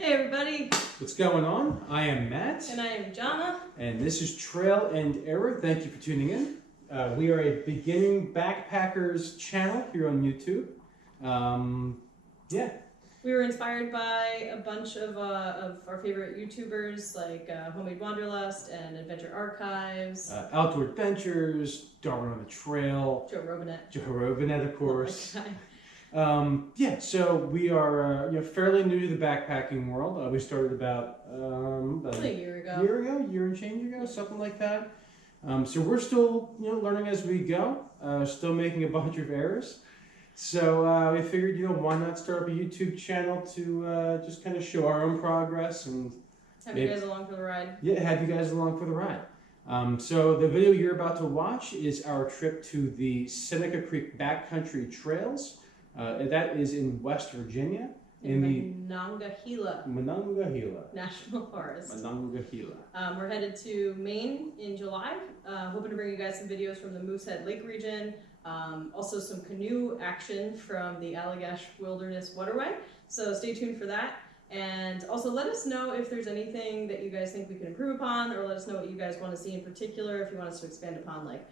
Hey everybody! What's going on? I am Matt. And I am Jana. And this is Trail and Error. Thank you for tuning in. We are a beginning backpackers channel here on YouTube. Yeah. We were inspired by a bunch of our favorite YouTubers like Homemade Wanderlust and Adventure Archives. Outdoor Adventures, Darwin on the Trail. Joe Robinet. Joe Robinet, of course. Love that guy. Yeah, so we are fairly new to the backpacking world. We started about a year ago. Year and change ago, something like that. So we're still learning as we go, still making a bunch of errors. So we figured, why not start up a YouTube channel to just kind of show our own progress and have you guys along for the ride. Yeah, have you guys along for the ride. So the video you're about to watch is our trip to the Seneca Creek Backcountry Trails. That is in West Virginia. In the Monongahela National Forest. Monongahela. We're headed to Maine in July. Hoping to bring you guys some videos from the Moosehead Lake region. Also some canoe action from the Allagash Wilderness Waterway. So stay tuned for that. And also let us know if there's anything that you guys think we can improve upon, or let us know what you guys want to see in particular. If you want us to expand upon like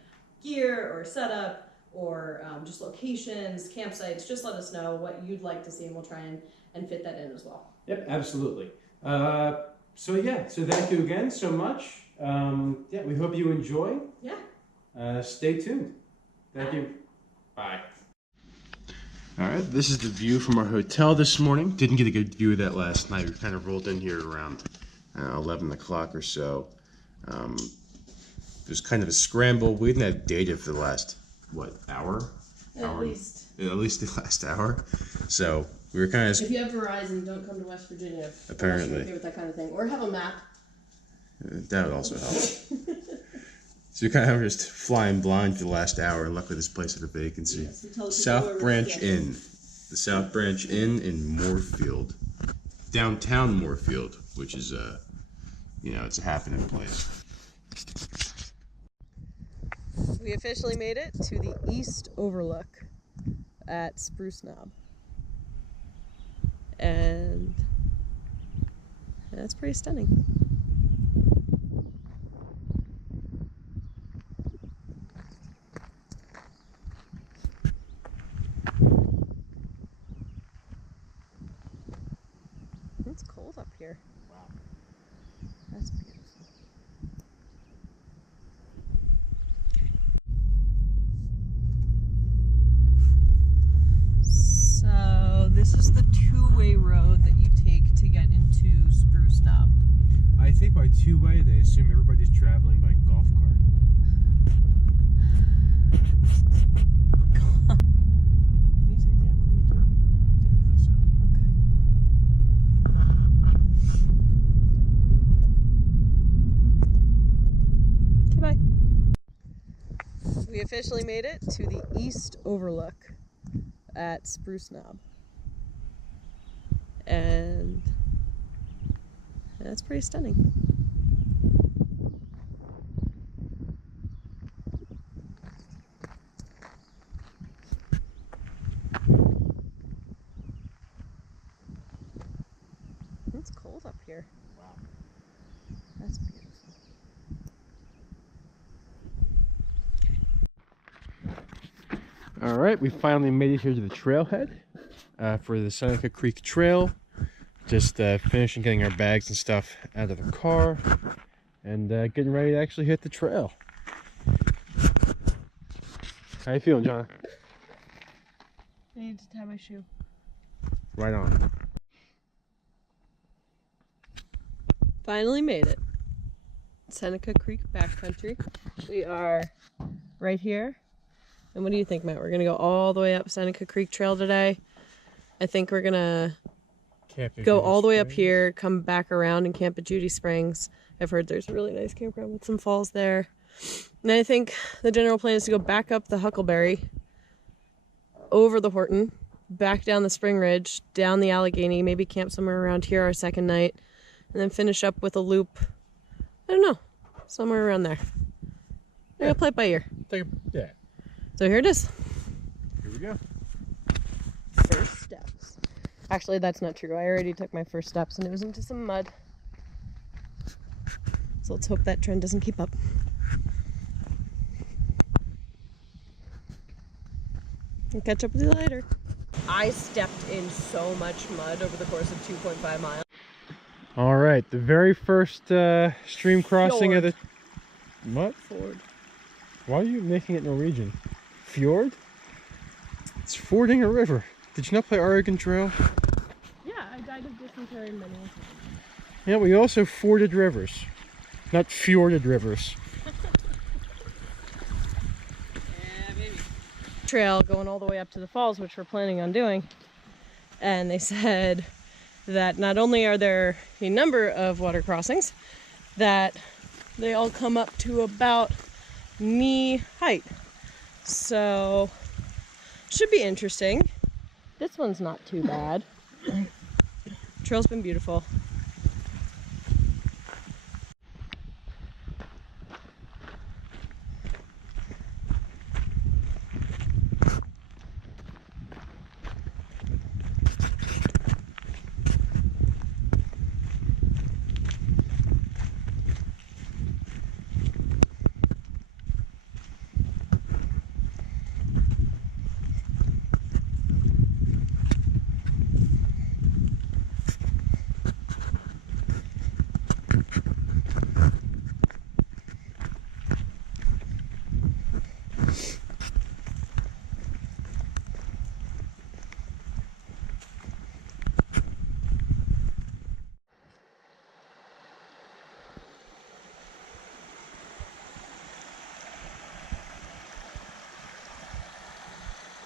gear or setup, or just locations, campsites, just let us know what you'd like to see and we'll try and fit that in as well. Yep, absolutely. So thank you again so much. We hope you enjoy. Yeah. Stay tuned. Thank you. Bye. All right, this is the view from our hotel this morning. Didn't get a good view of that last night. We kind of rolled in here around 11 o'clock or so. There's kind of a scramble. We didn't have data for the last hour? At least the last hour. So we were kind of. If you have Verizon, don't come to West Virginia. Apparently. Okay with that kind of thing, or have a map. That would also help. So you're kind of just flying blind for the last hour, and luckily this place had a vacancy. Yes, South Branch Inn. The South Branch Inn in Moorfield, downtown Moorfield, which is it's a happening place. We officially made it to the East Overlook at Spruce Knob. And that's pretty stunning. It's cold up here. Wow. That's beautiful. So this is the two-way road that you take to get into Spruce Knob. I think by two-way they assume everybody's traveling by golf cart. Can you say damn on YouTube? Okay. Okay, bye. We officially made it to the East Overlook at Spruce Knob. And that's pretty stunning. It's cold up here. Wow. That's beautiful. All right, we finally made it here to the trailhead for the Seneca Creek Trail. Just finishing getting our bags and stuff out of the car and getting ready to actually hit the trail. How you feeling, John? I need to tie my shoe. Right on. Finally made it. Seneca Creek Backcountry. We are right here. And what do you think, Matt? We're going to go all the way up Seneca Creek Trail today. I think we're going to go all the way up here, come back around and camp at Judy Springs. I've heard there's a really nice campground with some falls there. And I think the general plan is to go back up the Huckleberry, over the Horton, back down the Spring Ridge, down the Allegheny, maybe camp somewhere around here our second night, and then finish up with a loop, I don't know, somewhere around there. We're going to play it by ear. Yeah. So here it is. Here we go. First steps. Actually, that's not true. I already took my first steps and it was into some mud. So let's hope that trend doesn't keep up. I'll catch up with you later. I stepped in so much mud over the course of 2.5 miles. All right, the very first stream crossing Fjord. of the... What? Ford. Why are you making it Norwegian? Fjord? It's fording a river. Did you not play Oregon Trail? Yeah, I died of dysentery many times. Yeah, we also forded rivers. Not fjorded rivers. Yeah, baby. Trail going all the way up to the falls, which we're planning on doing. And they said that not only are there a number of water crossings, that they all come up to about knee height. So, should be interesting. This one's not too bad. Trail's been beautiful.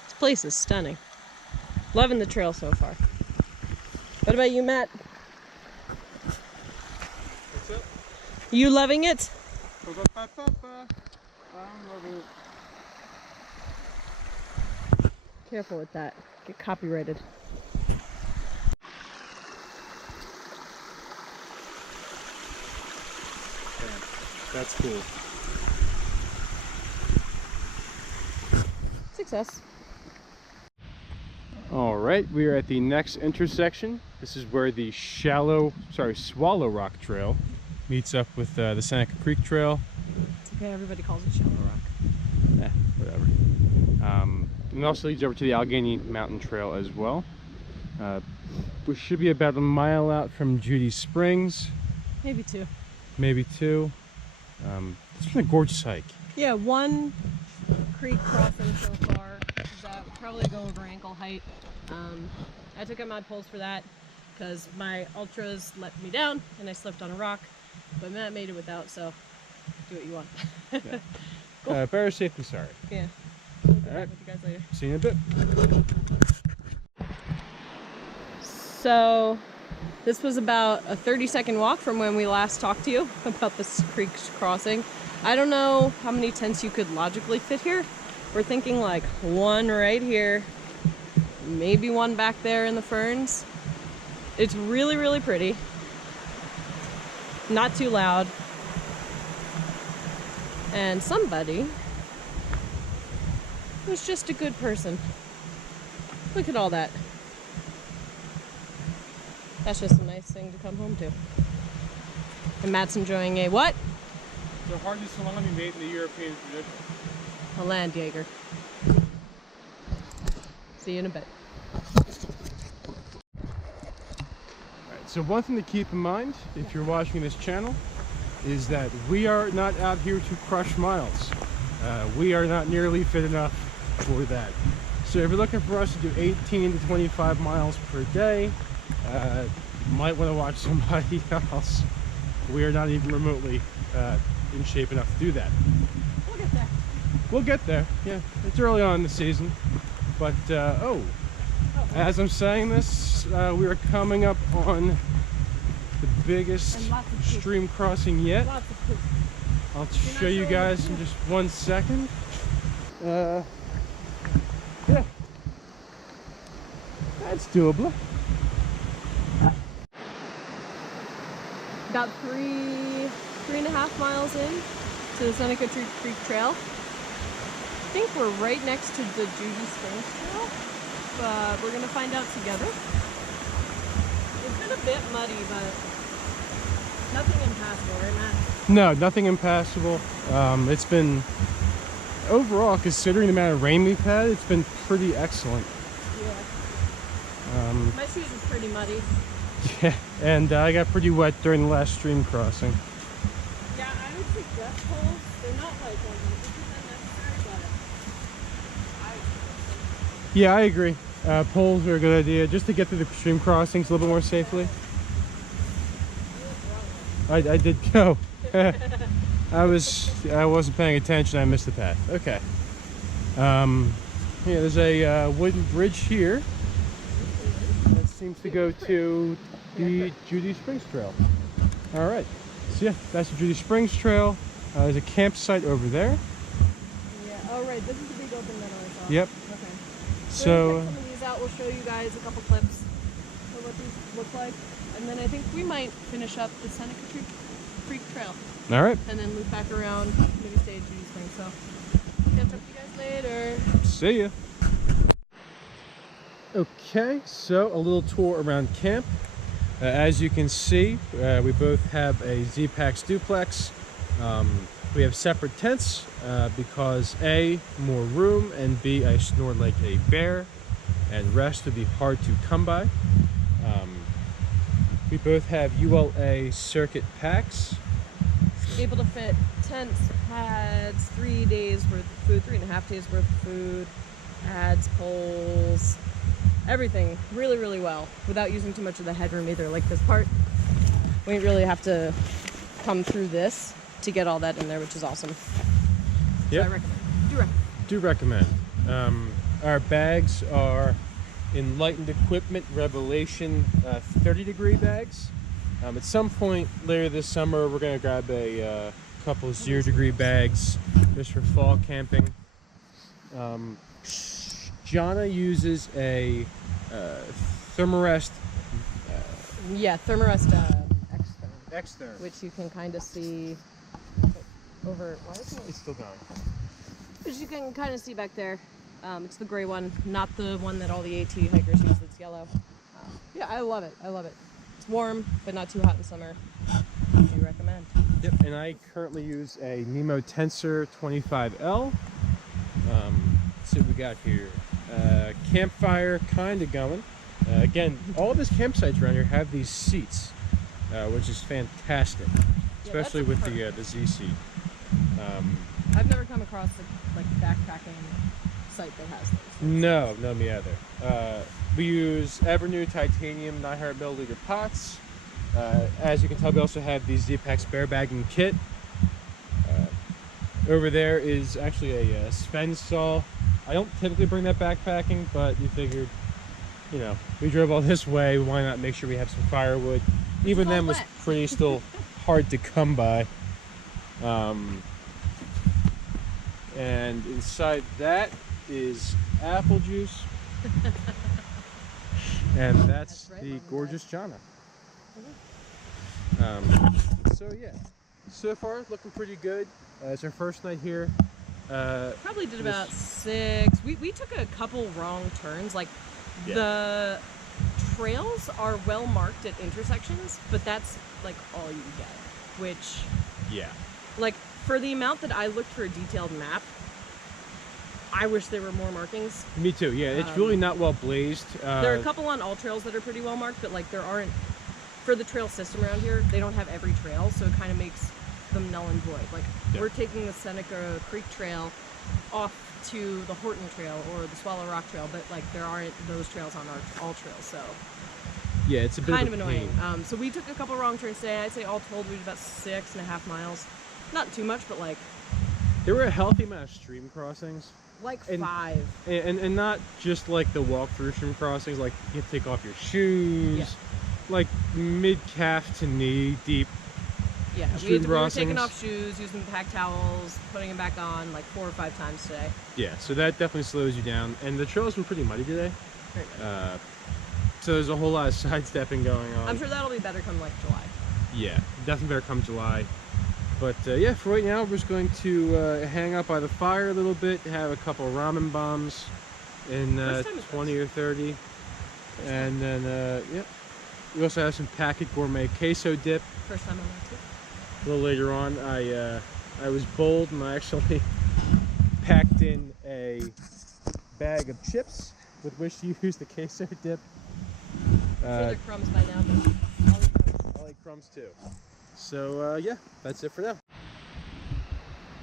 This place is stunning. Loving the trail so far. What about you, Matt? What's up? You loving it? I'm loving it. Careful with that. Get copyrighted. That's cool. Success. All right, we are at the next intersection. This is where the Swallow Rock Trail meets up with the Seneca Creek Trail. It's okay, everybody calls it Shallow Rock. Whatever. And it also leads over to the Allegheny Mountain Trail as well. We should be about a mile out from Judy Springs. Maybe two. Maybe two. It's been a gorgeous hike. Yeah, one creek crossing so far that would probably go over ankle height. I took out mod poles for that because my ultras let me down and I slipped on a rock, but Matt made it without, so do what you want. Yeah. Cool. Better safe than sorry. Yeah. All right. With you guys later. See you in a bit. So this was about a 30-second walk from when we last talked to you about this creek crossing. I don't know how many tents you could logically fit here. We're thinking like one right here, maybe one back there in the ferns. It's really, really pretty. Not too loud. And somebody who's just a good person. Look at all that. That's just a nice thing to come home to. And Matt's enjoying a what? The hardest salami made in the European tradition. A land Jaeger. See you in a bit. Alright, so one thing to keep in mind if you're watching this channel is that we are not out here to crush miles. We are not nearly fit enough for that. So if you're looking for us to do 18 to 25 miles per day, you might want to watch somebody else. We are not even remotely in shape enough to do that. We'll get there. We'll get there. Yeah, it's early on in the season. But, as I'm saying this, we are coming up on the biggest stream crossing yet. Lots of poop. I'll show you guys in just 1 second. Yeah. That's doable. About 3.5 miles in to the Seneca Creek Trail. I think we're right next to the Judy Springs Trail, but we're gonna find out together. been a bit muddy, but nothing impassable, right, Matt? No, nothing impassable. It's been, overall, considering the amount of rain we've had, it's been pretty excellent. Yeah. My shoes is pretty muddy. Yeah, and I got pretty wet during the last stream crossing. Yeah, I would suggest poles. They're not like 100% necessary, but Yeah, I agree. Poles are a good idea, just to get through the stream crossings a little bit more safely. I did go. I wasn't paying attention. I missed the path. Okay. Yeah, there's a wooden bridge here that seems to go to the Judy Springs Trail. All right. So yeah, that's the Judy Springs Trail. There's a campsite over there. Yeah. Oh right, this is the big open meadow I saw. Yep. Okay. So we'll check some of these out. We'll show you guys a couple clips of what these look like, and then I think we might finish up the Seneca Creek Trail. all right. And then loop back around, maybe stay at Judy Springs. So catch up with you guys later. See ya. Okay, so a little tour around camp. As you can see, we both have a Z-Pax duplex. We have separate tents because A, more room, and B, I snore like a bear, and rest would be hard to come by. We both have ULA circuit packs. Able to fit tents, pads, 3 days worth of food, 3.5 days worth of food, pads, poles, everything really, really well without using too much of the headroom either. Like this part, we really have to come through this to get all that in there, which is awesome. Yep. So I recommend. Do recommend. Our bags are Enlightened Equipment Revelation 30-degree bags. At some point later this summer, we're going to grab a couple of 0-degree bags just for fall camping. Jana uses a Thermarest. Yeah, Thermarest X-Therm, X-Therm. which you can kind of see over. Why isn't it? It's still going. Which you can kind of see back there. It's the gray one, not the one that all the AT hikers use that's yellow. Yeah, I love it. I love it. It's warm, but not too hot in summer. I do recommend. Yep, and I currently use a Nemo Tensor 25L. Let's see what we got here. Campfire kind of going. Again, all these campsites around here have these seats, which is fantastic, especially with the Z seat. I've never come across a backpacking site that has those. No, me either. We use Evernew titanium 900 milliliter pots. As you can tell, we also have the Z-Pax bear bagging kit. Over there is actually a Sven saw. I don't typically bring that backpacking, but we figured, you know, we drove all this way, why not make sure we have some firewood? Even then was pretty still hard to come by. And inside that is apple juice. And that's right, the Mom, gorgeous Jana. So yeah, so far looking pretty good. It's our first night here. Probably did about 6. We took a couple wrong turns. Like the trails are well marked at intersections, but that's like all you get. Which like for the amount that I looked for a detailed map, I wish there were more markings. Me too. Yeah, it's really not well blazed. There are a couple on all trails that are pretty well marked, but like there aren't for the trail system around here. They don't have every trail, so it kind of makes them null and void. Like we're taking the Seneca Creek Trail off to the Horton Trail or the Swallow Rock Trail, but like there aren't those trails on our all trails, so yeah, it's a bit kind of annoying. pain. So we took a couple wrong turns today. I'd say all told we did about 6.5 miles. Not too much, but like there were a healthy amount of stream crossings. Like and, 5. And not just like the walk-through stream crossings, like you have to take off your shoes, like mid-calf to knee deep. Yeah, we were taking off shoes, using pack towels, putting them back on like 4 or 5 times today. Yeah, so that definitely slows you down. And the trails were pretty muddy today. So there's a whole lot of sidestepping going on. I'm sure that'll be better come like July. Yeah, definitely better come July. But yeah, for right now, we're just going to hang out by the fire a little bit, have a couple ramen bombs in 20 or 30. And then, yep. We also have some packet gourmet queso dip. First time on that too. A little later on, I was bold and I actually packed in a bag of chips with which to use the queso dip. I'm sure they're crumbs by now, but I'll eat crumbs. I like crumbs too. So yeah, that's it for now.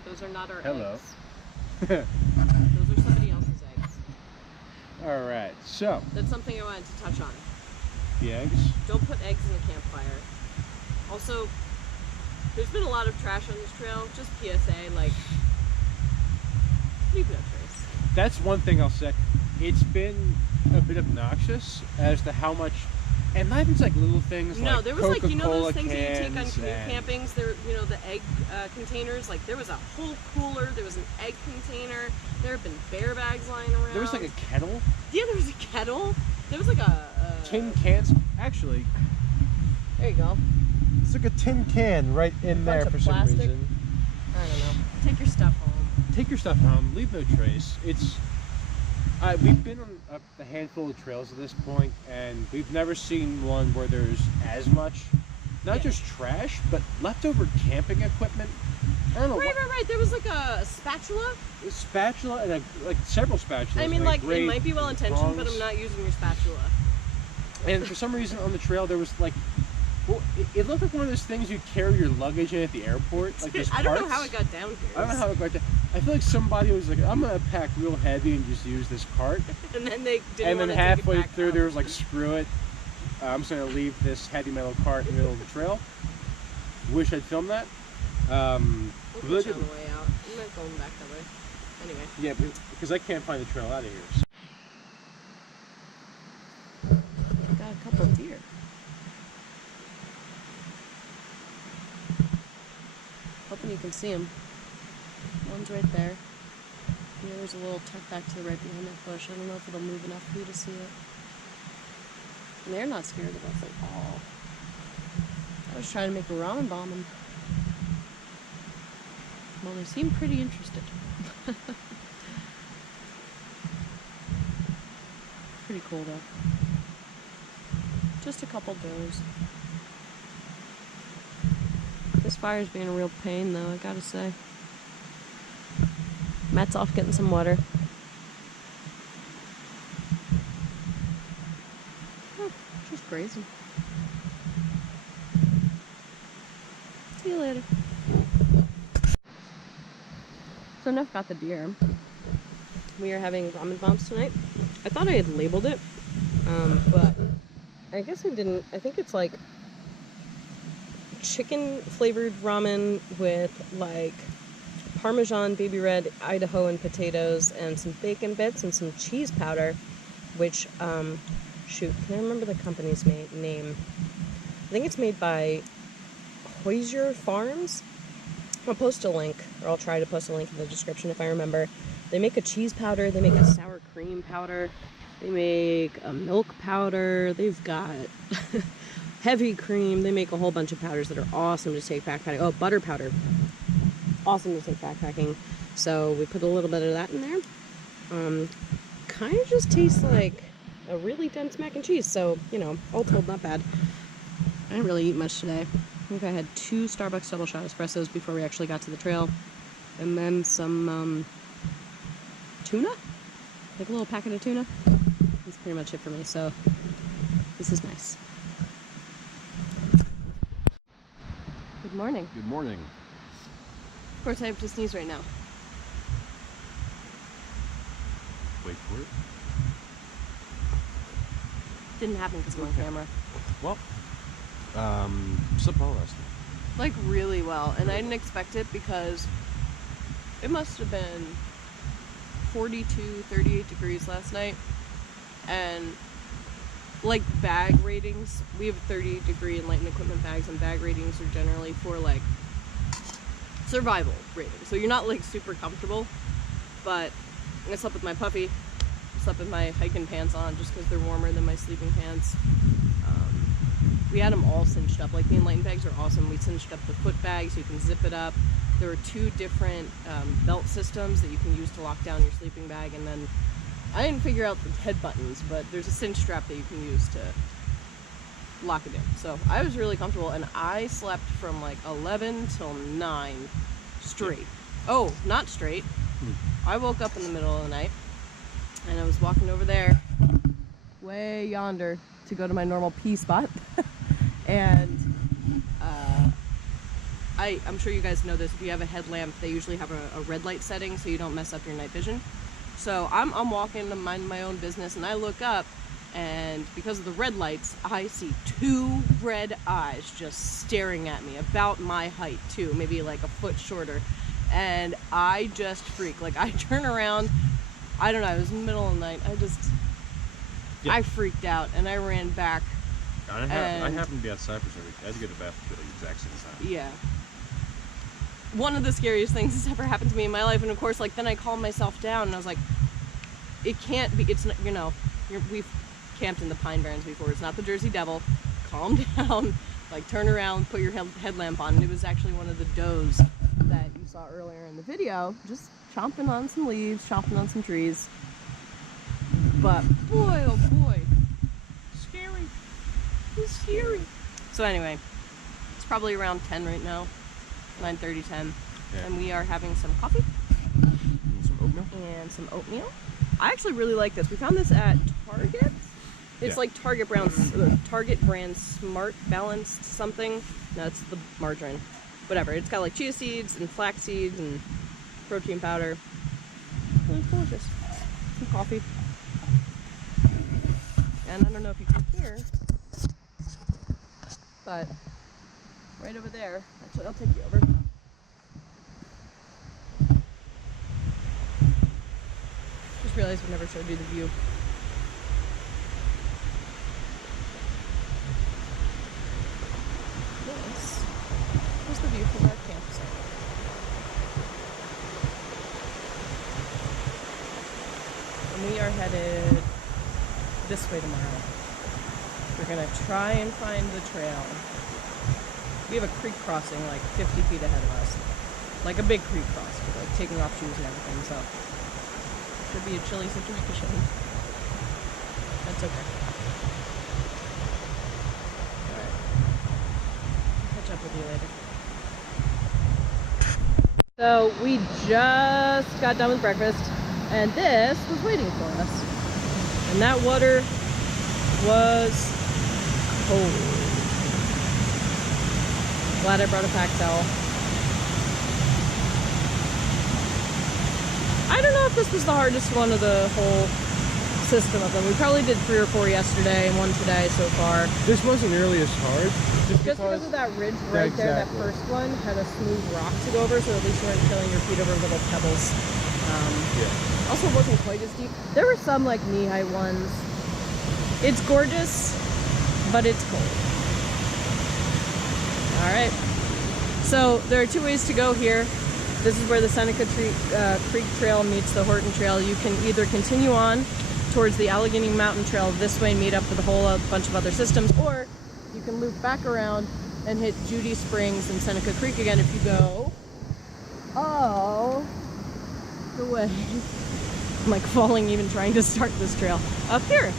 Those are not our Hello. eggs. Those are somebody else's eggs. All right, so That's something I wanted to touch on. the eggs. Don't put eggs in a campfire. Also, there's been a lot of trash on this trail. Just PSA, like, leave no trace. That's one thing I'll say. It's been a bit obnoxious as to how much, and not even like little things No, like there was like, you know those Coca-Cola things that you take on cans canoe and- campings? There, you know, the egg containers. Like, there was a whole cooler. There was an egg container. There have been bear bags lying around. There was like a kettle. Yeah, there was a kettle. There was like a Tin cans. Actually, There you go. it's like a tin can right in Bunch there of for some plastic. reason. I don't know. Take your stuff home. Take your stuff home. Leave no trace. It's. We've been on a handful of trails at this point, and we've never seen one where there's as much, not Yeah. just trash, but leftover camping equipment. I don't know. Right. There was like a spatula. A spatula and like several spatulas. I mean, and, like, it great might be well intentioned, but tongs. I'm not using your spatula. And for some reason on the trail there was like, well, it looked like one of those things you carry your luggage in at the airport. Like those I don't know carts. how it got down here. I don't know how it got down. I feel like somebody was like, I'm gonna pack real heavy and just use this cart. And then they didn't And then want to halfway take it back through up. there was like, screw it. I'm just gonna leave this heavy metal cart in the middle of the trail. Wish I'd filmed that. We'll Really catch you on the didn't. way out. I'm not going back that way. Anyway. Yeah, because I can't find the trail out of here. So. Got a couple deer. Hoping you can see them. One's right there. The other's a little tucked back to the right behind that bush. I don't know if it'll move enough for you to see it. And they're not scared of us at all. I was trying to make a ramen bomb and well, they seem pretty interested. Pretty cool though. Just a couple does. This fire's being a real pain though, I gotta say. Matt's off getting some water. Oh, just grazing. See you later. So enough about the deer. We are having ramen bombs tonight. I thought I had labeled it, but I guess I didn't. I think it's like chicken flavored ramen with like Parmesan, baby red, Idaho and potatoes, and some bacon bits and some cheese powder, which, shoot, can I remember the company's name? I think it's made by Hoyser Farms. I'll post a link, or I'll try to post a link in the description if I remember. They make a cheese powder, they make a sour cream powder, they make a milk powder, they've got heavy cream, they make a whole bunch of powders that are awesome to take backpacking. Oh, butter powder. Awesome to take backpacking. So we put a little bit of that in there. Kind of just tastes like a really dense mac and cheese, so, you know, all told, not bad. I didn't really eat much today. I think I had 2 Starbucks double shot espressos before we actually got to the trail. And then some tuna? Like a little packet of tuna. That's pretty much it for me, so this is nice. Good morning. Good morning. Of course, I have to sneeze right now. Wait for it. Didn't happen because I'm on camera. Well, slept well last night. Like really well, and I didn't expect it because it must have been 42, 38 degrees last night, and like bag ratings, we have 38 degree enlightened equipment bags, and bag ratings are generally for like survival ratings, so you're not like super comfortable. But I slept with my puppy, I slept with my hiking pants on just because they're warmer than my sleeping pants. We had them all cinched up. Like, the enlightened bags are awesome. We cinched up the foot bag so you can zip it up. There are 2 different belt systems that you can use to lock down your sleeping bag, and then I didn't figure out the head buttons, but there's a cinch strap that you can use to lock it in. So I was really comfortable, and I slept from like 11 till 9 straight. Oh, not straight. I woke up in the middle of the night, and I was walking over there, way yonder, to go to my normal pee spot. And I'm sure you guys know this, if you have a headlamp, they usually have a red light setting so you don't mess up your night vision. So I'm walking to mind my own business, and I look up, and because of the red lights, I see 2 red eyes just staring at me, about my height too, maybe like a foot shorter. And I just freak. Like, I turn around, I don't know, it was the middle of the night, I freaked out, and I ran back. I happened to be outside for something. I had to go to the bathroom at the exact same time. Yeah. One of the scariest things that's ever happened to me in my life, and of course, like, then I calmed myself down, and I was like, it can't be, it's not, you know, we've camped in the Pine Barrens before, it's not the Jersey Devil. Calm down, like, turn around, put your headlamp on, and it was actually one of the does that you saw earlier in the video, just chomping on some leaves, chomping on some trees. But boy, oh boy, scary. It's scary. So anyway, it's probably around 10 right now, 9:30, 10, Yeah. and we are having some coffee And some oatmeal? and some oatmeal. I actually really like this. We found this at Target. It's Yeah. like Target brand Smart Balanced something. No, it's the margarine. Whatever. It's got like chia seeds and flax seeds and protein powder. It's delicious. Some coffee. And I don't know if you can hear, but right over there, actually I'll take you over. Just realized we never showed you the view. This is the view from our campsite. And we are headed this way tomorrow. We're gonna try and find the trail. We have a creek crossing like 50 feet ahead of us. Like a big creek crossing, like taking off shoes and everything, so should be a chilly situation. That's okay. Alright. Catch up with you later. So we just got done with breakfast, and this was waiting for us. And that water was cold. Glad I brought a pack towel. I don't know if this was the hardest one of the whole system of them. We probably did 3 or 4 yesterday and 1 today so far. This wasn't nearly as hard. Just because of that ridge right there, that Exactly. first one had a smooth rock to go over, so at least you weren't killing your feet over little pebbles. Yeah. Also wasn't quite as deep. There were some like knee-high ones. It's gorgeous, but it's cold. All right. So there are 2 ways to go here. This is where the Seneca Creek Trail meets the Horton Trail. You can either continue on towards the Allegheny Mountain Trail this way and meet up with a whole bunch of other systems, or you can loop back around and hit Judy Springs and Seneca Creek again if you go all the way. I'm like falling even trying to start this trail up here.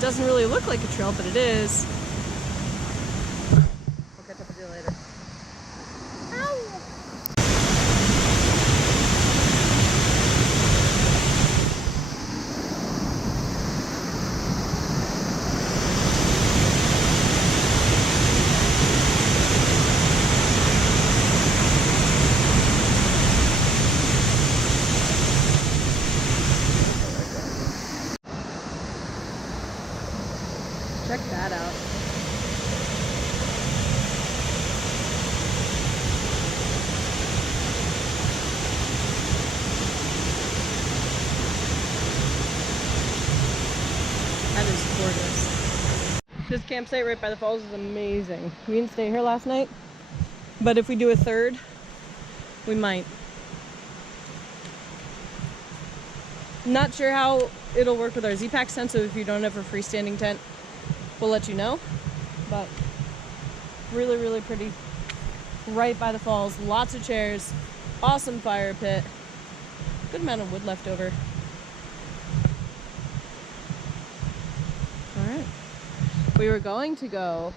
Doesn't really look like a trail, but it is. I'll catch up with you later. Check that out. That is gorgeous. This campsite right by the falls is amazing. We didn't stay here last night, but if we do a third, we might. Not sure how it'll work with our Z-Pack tent, so if you don't have a freestanding tent, we'll let you know. But really, really pretty. Right by the falls, lots of chairs, awesome fire pit, good amount of wood left over. We were going to go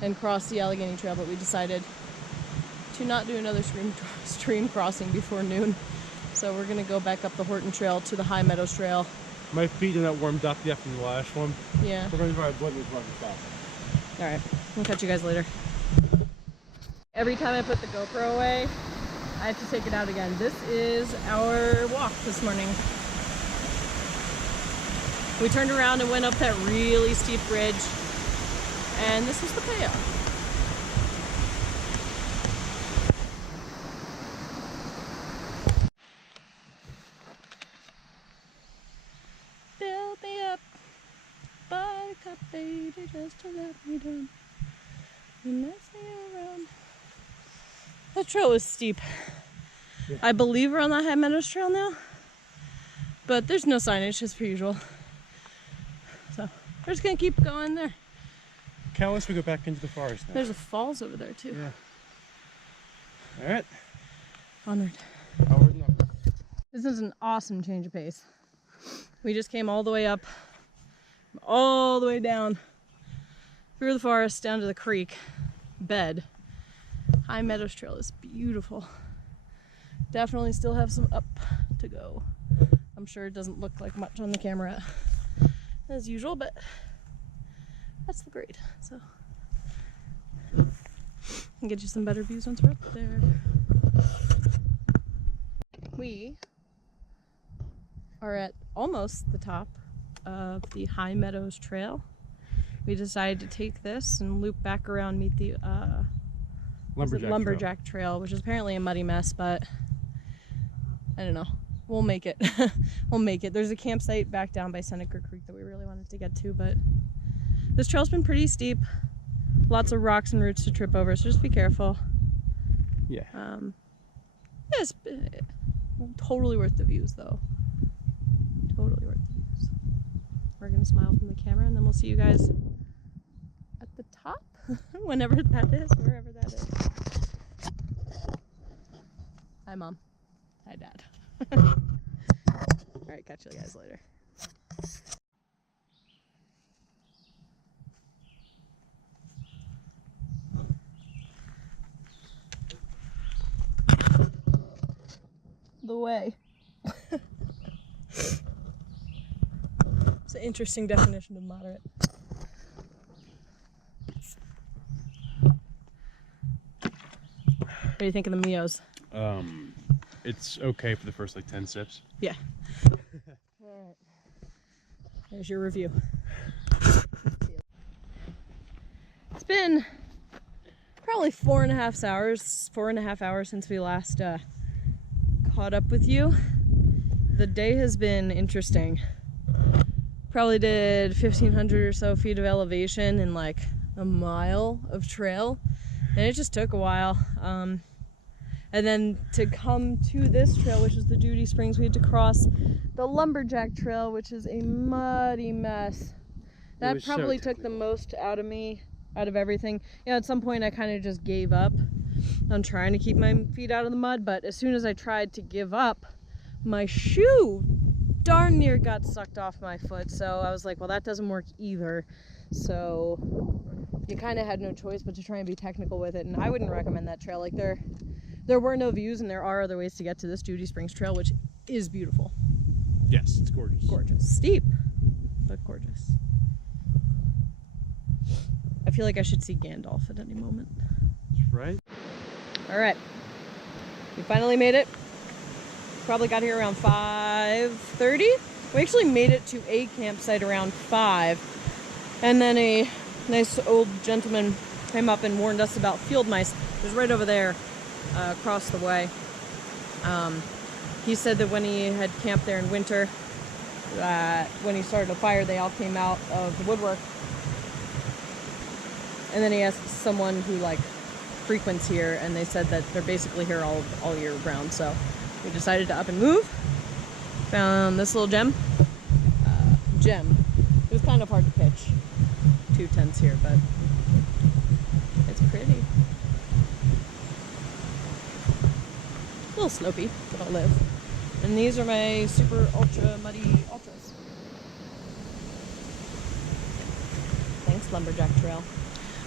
and cross the Allegheny Trail, but we decided to not do another stream crossing before noon. So we're gonna go back up the Horton Trail to the High Meadows Trail. My feet are not warmed up yet from the last one. Yeah. We're gonna try blood fast. Alright, I'll catch you guys later. Every time I put the GoPro away, I have to take it out again. This is our walk this morning. We turned around and went up that really steep ridge, and this was the payoff. Build me up, buttercup baby, just to let me down. And mess me around. That trail was steep. Yeah. I believe we're on the High Meadows Trail now, but there's no signage as per usual. So we're just gonna keep going there. Unless we go back into the forest now. There's a falls over there too. Yeah. All right. Onward. Onward and upward. This is an awesome change of pace. We just came all the way up, all the way down, through the forest, down to the creek bed. High Meadows Trail is beautiful. Definitely still have some up to go. I'm sure it doesn't look like much on the camera as usual, but that's the grade. So I'll get you some better views once we're up there. We are at almost the top of the High Meadows Trail. We decided to take this and loop back around, meet the Lumberjack Trail, which is apparently a muddy mess, but I don't know. We'll make it. We'll make it. There's a campsite back down by Seneca Creek that we really wanted to get to, but this trail's been pretty steep. Lots of rocks and roots to trip over, so just be careful. Yeah. It's totally worth the views, though. Totally worth the views. We're gonna smile from the camera, and then we'll see you guys at the top, whenever that is, wherever that is. Hi, Mom. Hi, Dad. All right, catch you guys later. The way. It's an interesting definition of moderate. What do you think of the Mios? It's okay for the first like 10 sips. Yeah. Alright. There's your review. It's been probably 4.5 hours since we last caught up with you. The day has been interesting. Probably did 1,500 or so feet of elevation and like a mile of trail, and it just took a while. And then to come to this trail, which is the Judy Springs, we had to cross the Lumberjack Trail, which is a muddy mess. That probably took the most out of me, out of everything. You know, at some point I kind of just gave up on trying to keep my feet out of the mud, but as soon as I tried to give up, my shoe darn near got sucked off my foot. So I was like, well, that doesn't work either. So you kind of had no choice but to try and be technical with it. And I wouldn't recommend that trail. Like there were no views, and there are other ways to get to this Judy Springs Trail, which is beautiful. Yes, it's gorgeous. Gorgeous. Steep, but gorgeous. I feel like I should see Gandalf at any moment. Right? All right. We finally made it. Probably got here around 5:30. We actually made it to a campsite around 5. And then a nice old gentleman came up and warned us about field mice. It was right over there. Across the way. He said that when he had camped there in winter, when he started a fire, they all came out of the woodwork. And then he asked someone who like frequents here, and they said that they're basically here all year round. So we decided to up and move. Found this little gem. It was kind of hard to pitch 2 tents here, but it's pretty. A little slopey, but I'll live. And these are my super ultra muddy ultras. Thanks this lumberjack trail.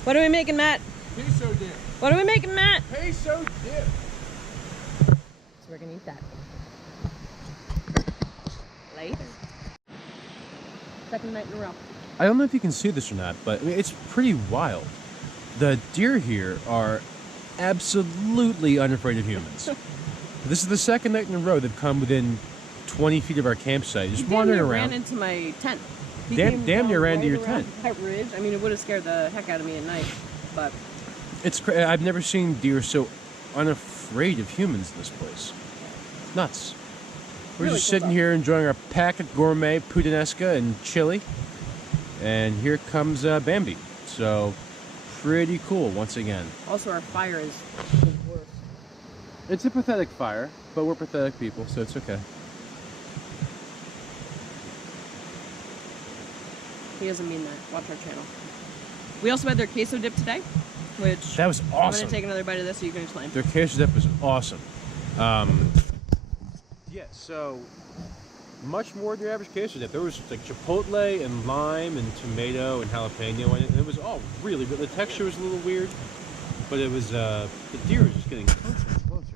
What are we making, Matt? Queso dip. What are we making, Matt? Queso dip. So we're gonna eat that. Later. Second night in a row. I don't know if you can see this or not, but I mean, it's pretty wild. The deer here are absolutely unafraid of humans. This is the second night in a row they've come within 20 feet of our campsite, just wandering around. Ran into my tent. He Damn near ran into your tent. That ridge. I mean, it would have scared the heck out of me at night, but It's I've never seen deer so unafraid of humans in this place. Nuts. We're Really just cool sitting stuff. here enjoying our packet gourmet puttanesca and chili. And here comes Bambi. So, pretty cool once again. also our fire is worse. It's a pathetic fire, but we're pathetic people, so it's okay. He doesn't mean that. Watch our channel. We also had their queso dip today, which That was I'm awesome. gonna take another bite of this so you can explain. Their queso dip was awesome. Yeah, so much more than your average queso dip. There was like chipotle and lime and tomato and jalapeno in it. And it was all really good. The texture was a little weird, but it was the deer was just getting closer and closer.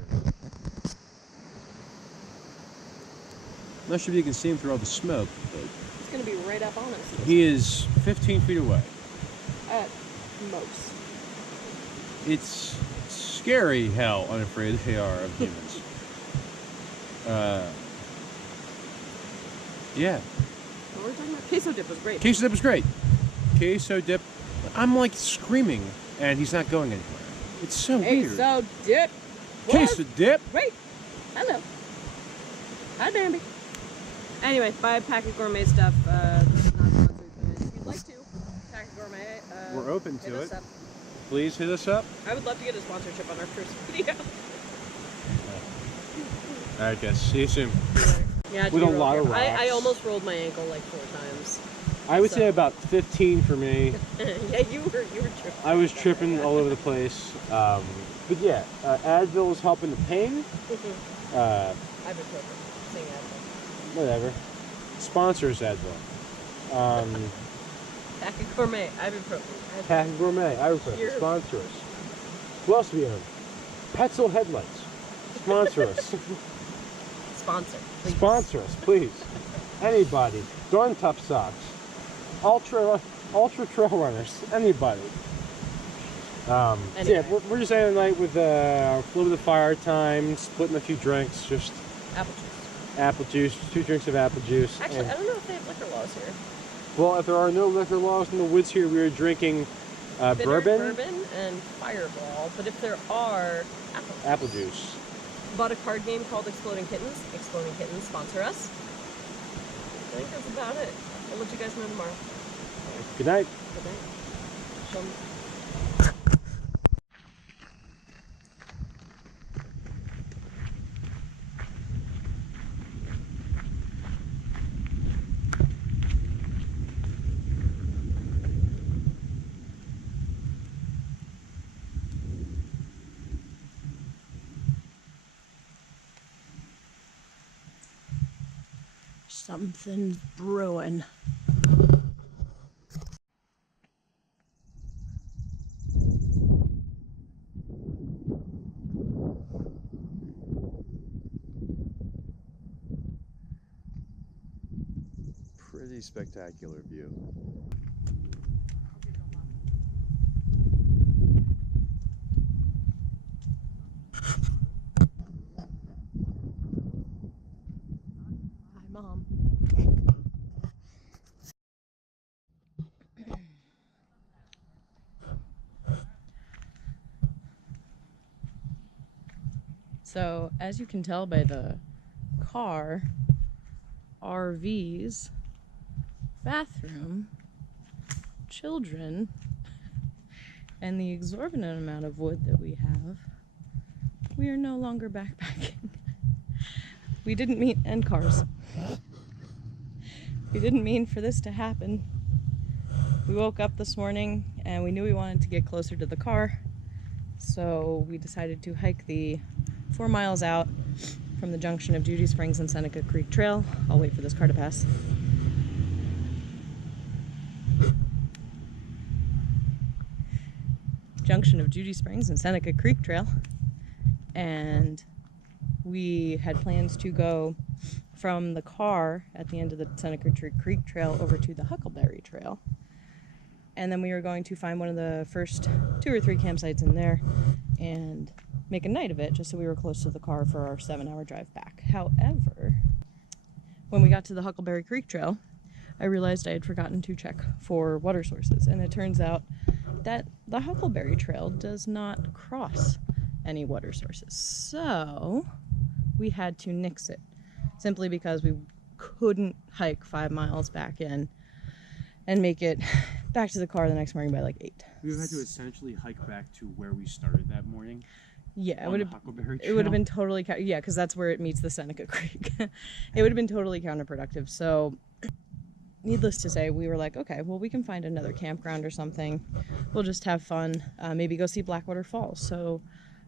I'm not sure if you can see him through all the smoke, but It's gonna be right up on us. he is 15 feet away. At most. It's scary how unafraid they are of humans. Yeah. What were we talking about? Queso dip was great. Queso dip was great. Queso dip. I'm like screaming, and he's not going anywhere. It's so weird. Queso dip. Queso dip. Great. Hello. Hi, Bambi. Anyway, buy Packet Gourmet stuff. This is not sponsored, but if you'd like to, Packet Gourmet. We're open hit to us it. up. Please hit us up. I would love to get a sponsorship on our first video. All right, guys. See you soon. Yeah, With a lot of I rocks. almost rolled my ankle like 4 times. I would So- say about 15 for me. Yeah, you were tripping. I was tripping all over the place. But yeah, Advil is helping the pain. Ibuprofen. Sing Advil. Whatever. Sponsors Advil. Packet Gourmet. Ibuprofen. Packet Gourmet, Ibuprofen, Here. sponsor us. Who else do we own? Petzl Headlights. Sponsor us. Sponsor. Please. Sponsor us, please. Anybody. Darn Tough Socks. Ultra Trail Runners. Anybody. So Anyway. yeah, we're just ending the night with a little bit of fire time, splitting a few drinks, just Apple juice. apple juice, 2 drinks of apple juice. Actually, and- I don't know if they have liquor laws here. well, if there are no liquor laws in the woods here, we are drinking Bitter bourbon, and Fireball. But if there are, apple juice. Bought a card game called Exploding Kittens. Exploding Kittens sponsor us. I think that's about it. I'll let you guys know tomorrow. Good night. Good night. Show me. Something's brewing. Pretty spectacular view. Hi, Mom. So, as you can tell by the car, RVs, bathroom, children, and the exorbitant amount of wood that we have, we are no longer backpacking. We didn't mean, and cars. We didn't mean for this to happen. We woke up this morning and we knew we wanted to get closer to the car, so we decided to hike the 4 miles out from the junction of Judy Springs and Seneca Creek Trail. I'll wait for this car to pass. junction of Judy Springs and Seneca Creek Trail, and we had plans to go from the car at the end of the Seneca Creek Trail over to the Huckleberry Trail, and then we were going to find one of the first 2 or 3 campsites in there and make a night of it, just so we were close to the car for our 7-hour drive back. However, when we got to the Huckleberry Creek Trail, I realized I had forgotten to check for water sources, and it turns out that the Huckleberry Trail does not cross any water sources. So we had to nix it, simply because we couldn't hike 5 miles back in and make it back to the car the next morning by like 8. We had to essentially hike back to where we started that morning. Yeah, it would have been totally, yeah, because that's where it meets the Seneca Creek. It would have been totally counterproductive. So needless to say, we were like, okay, well, we can find another campground or something. We'll just have fun, maybe go see Blackwater Falls. So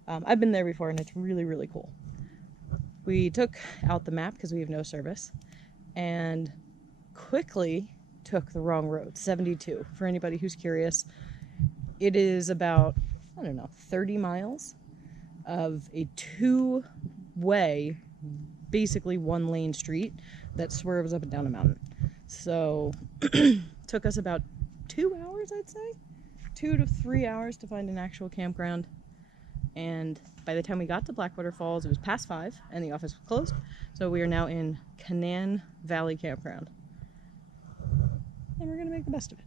I've been there before, and it's really, really cool. We took out the map because we have no service, and quickly took the wrong road, 72. For anybody who's curious, it is about, I don't know, 30 miles of a 2-way, basically 1-lane street that swerves up and down a mountain. So took us about 2 hours, I'd say, 2 to 3 hours to find an actual campground. And by the time we got to Blackwater Falls, it was past 5 and the office was closed. So we are now in Canaan Valley Campground, and we're gonna make the best of it.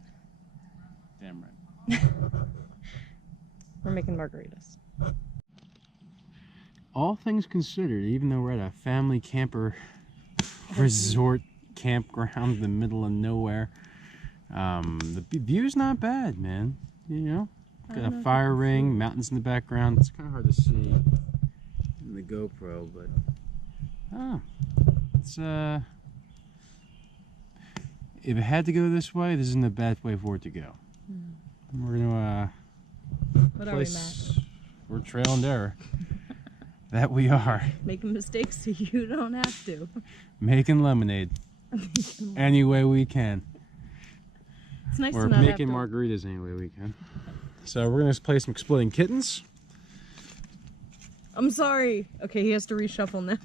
Damn right. We're making margaritas. All things considered, even though we're at a family camper resort campground in the middle of nowhere, the view's not bad, man. You know, got a fire ring, mountains in the background. It's kind of hard to see in the GoPro, but it's if it had to go this way, this isn't a bad way for it to go. We're gonna What are we, Matt? we're trail and error. That we are. Making mistakes so you don't have to. Making lemonade any way we can. It's nice We're to not making have to... margaritas any way we can. So we're gonna play some Exploding Kittens. I'm sorry. Okay, he has to reshuffle now.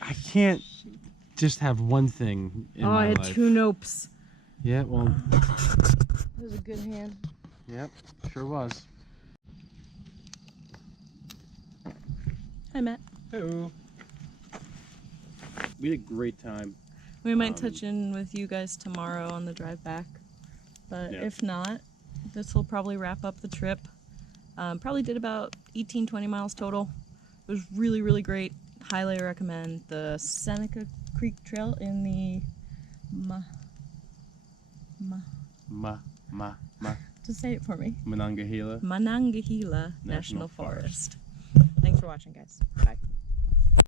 I can't just have one thing in my I had life. 2 nopes. Yeah, well. That was a good hand. Yep, sure was. Hi, Matt. Hello. We had a great time. We might touch in with you guys tomorrow on the drive back, but Yeah. if not, this will probably wrap up the trip. Probably did about 18-20 miles total. It was really, really great. Highly recommend the Seneca Creek Trail in the just say it for me. Monongahela Monongahela National Forest. Thanks for watching, guys. Bye.